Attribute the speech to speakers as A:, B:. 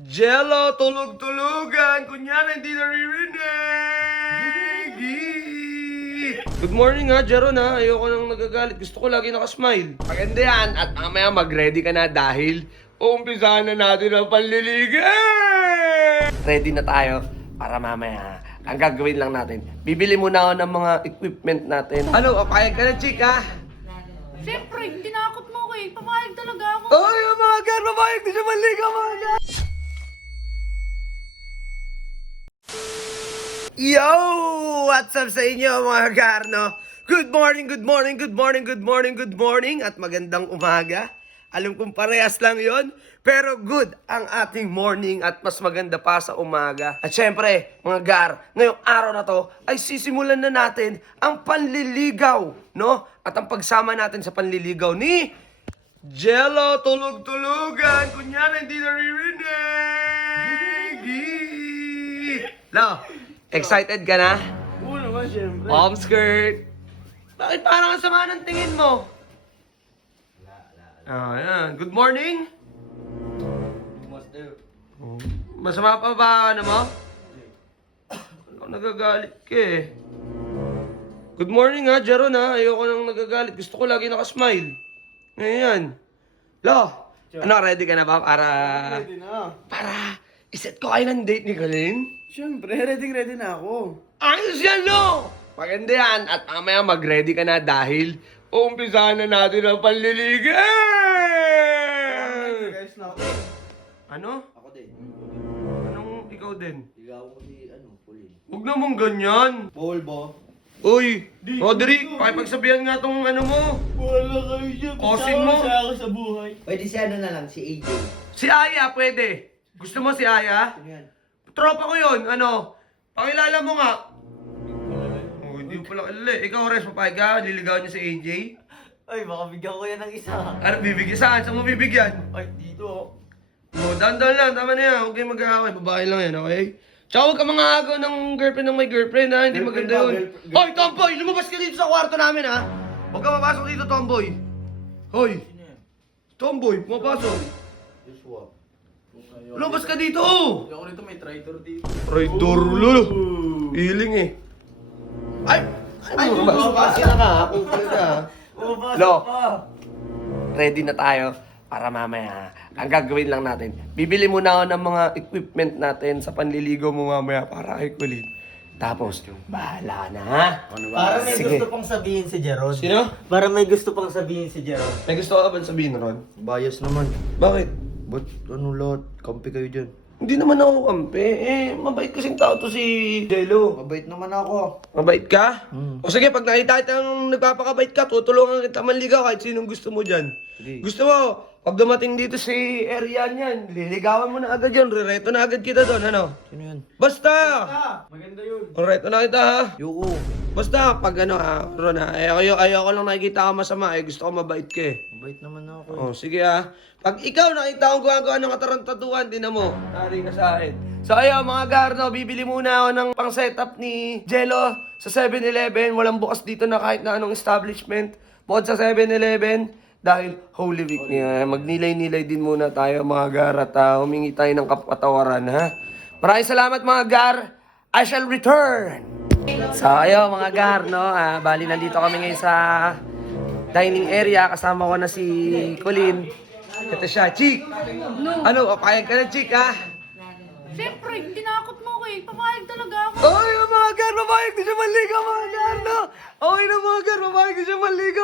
A: Jello, tulog-tulugan. Kunyari, hindi naririnig. Good morning ha, Jeron ha. Ayoko nang nagagalit. Gusto ko lagi nakasmile. Maganda yan. At mamaya mag-ready ka na dahil uumpisahan na natin ang panliligan. Ready na tayo para mamaya. Ang gagawin lang natin, bibili muna ako ng mga equipment natin. Ano, papayag ka na, chick ha?
B: Siyempre, tinakot mo ko eh. Pamayag talaga ako.
A: Oy, mga gar, papayag na siya manliga, mga gar. Yo! What's up sa inyo mga garno? Good morning, good morning, good morning, good morning, good morning at magandang umaga. Alam kong parehas lang yon, pero good ang ating morning at mas maganda pa sa umaga. At syempre, mga gar, ngayong araw na to ay sisimulan na natin ang panliligaw, no? At ang pagsama natin sa panliligaw ni Jello, tulog-tulugan. Kunyari, hindi naririnig. Lo, excited ka na?
C: Oo naman, syempre.
A: Mom skirt. Bakit parang ang sama ng tingin mo? Yan. Good morning. Oh. Masama pa ba ano mo? Nagagalit ka eh. Good morning ha, Jeron ha. Ayoko nang nagagalit. Gusto ko lagi nakasmile. Ngayon. Lo, ano, ready ka na ba
C: Ready na.
A: para iset ko kayo ng date ni Colleen?
C: Syempre, ready na ako.
A: Ayos yan, Lo! Maganda yan. At mamaya mag-ready ka na dahil uumpisahan na natin ang panliligan!
C: Guys, na ako.
A: Ano?
C: Ako din.
A: Anong ikaw din?
C: Ikaw ko si, Pauline.
A: Huwag naman ganyan.
C: Bolbo.
A: Uy, Roderick, pakipagsabihan nga tong ano mo.
C: Wala kayo dyan.
A: Kosin mo.
C: Ako sa buhay.
D: Pwede si ano na lang, si AJ.
A: Si Aya, pwede. Gusto mo si Aya?
D: Ano yan?
A: Tropa ko yun, ano? Pakilala mo nga. Oh, hindi ko pala kilala eh. Ikaw, Res, papayag ka? Liligawan niya si AJ?
D: Ay, baka bigyan ko yan ng isa.
A: Ano, bibigyan? Saan? Saan mo bibigyan?
D: Ay, dito.
A: Oh, dandan lang, tama na yan. Huwag kayong mag-aaway. Babae lang yan, okay? Tsaka huwag ka mga agaw ng girlfriend ng may girlfriend, ha? Hindi
C: Girlfriend
A: maganda
C: ba?
A: yun.
C: Girlfriend.
A: Hoy, Tomboy! Lumabas ka dito sa kwarto namin, ha? Huwag ka mapasok dito, Tomboy. Hoy! Tomboy, pumapasok.
C: Joshua.
A: Lumabas ka dito!
C: Ako nito may traitor dito.
A: Traitor, lolo. Iling eh. Ay! Ay,
D: Bumabasa na ka, ako talaga.
A: Lo, ready na tayo para mamaya. Ang gagawin lang natin, bibili muna ako ng mga equipment natin sa panliligaw mo mamaya para kay Colleen. Tapos, bahala na ha?
D: Para may
A: Sige.
D: gusto pang sabihin si Jeron.
A: Sino?
D: Para may gusto pang sabihin si Jeron.
A: May gusto ka ba sabihin, Ron?
C: Bias naman.
A: Bakit?
C: Ba't lahat? Kampi kayo dyan.
A: Hindi naman ako kampi. Mabait kasing tao to si Jello.
C: Mabait naman ako.
A: Mabait ka? O sige, pag nakita kitang nagpapakabait ka, tutulungan kita manligaw kahit sinong gusto mo dyan.
C: Sige.
A: Gusto mo, pag dumating dito si Arian yan, liligawan mo na agad yun, rireto na agad kita doon, ano?
C: Sino yan?
A: Basta!
C: Maganda yun.
A: Rireto na kita ha?
C: Yuko.
A: Basta, pag ano ha, Ron ha, ayoko lang nakikita ka masama gusto ko mabait ka eh.
C: Mabait naman ako.
A: Oh, sige ha. Pag ikaw nakita kong gumagawa ng katarantatuan, din mo, nari ka sa akin. So ayaw mga garno, bibili muna ako ng pang setup ni Jello sa 7-Eleven. Walang bukas dito na kahit na anong establishment. Bukod sa 7-Eleven, dahil Holy Week niya. Magnilay-nilay din muna tayo mga gar at humingi tayo ng kapatawaran ha. Maraming salamat mga gar. I shall return. So ayaw mga gar, no? Bali nandito kami ngayon sa dining area. Kasama ko na si Colleen. Ito siya, Chick. Ano, papayag ka na, Chick, ha?
B: Siyempre, tinakot mo ko eh. Pamayag talaga ako.
A: Oy, mga gar, papayag na siya manliga, mga gar, no? Okay na, mga gar, papayag na siya manliga.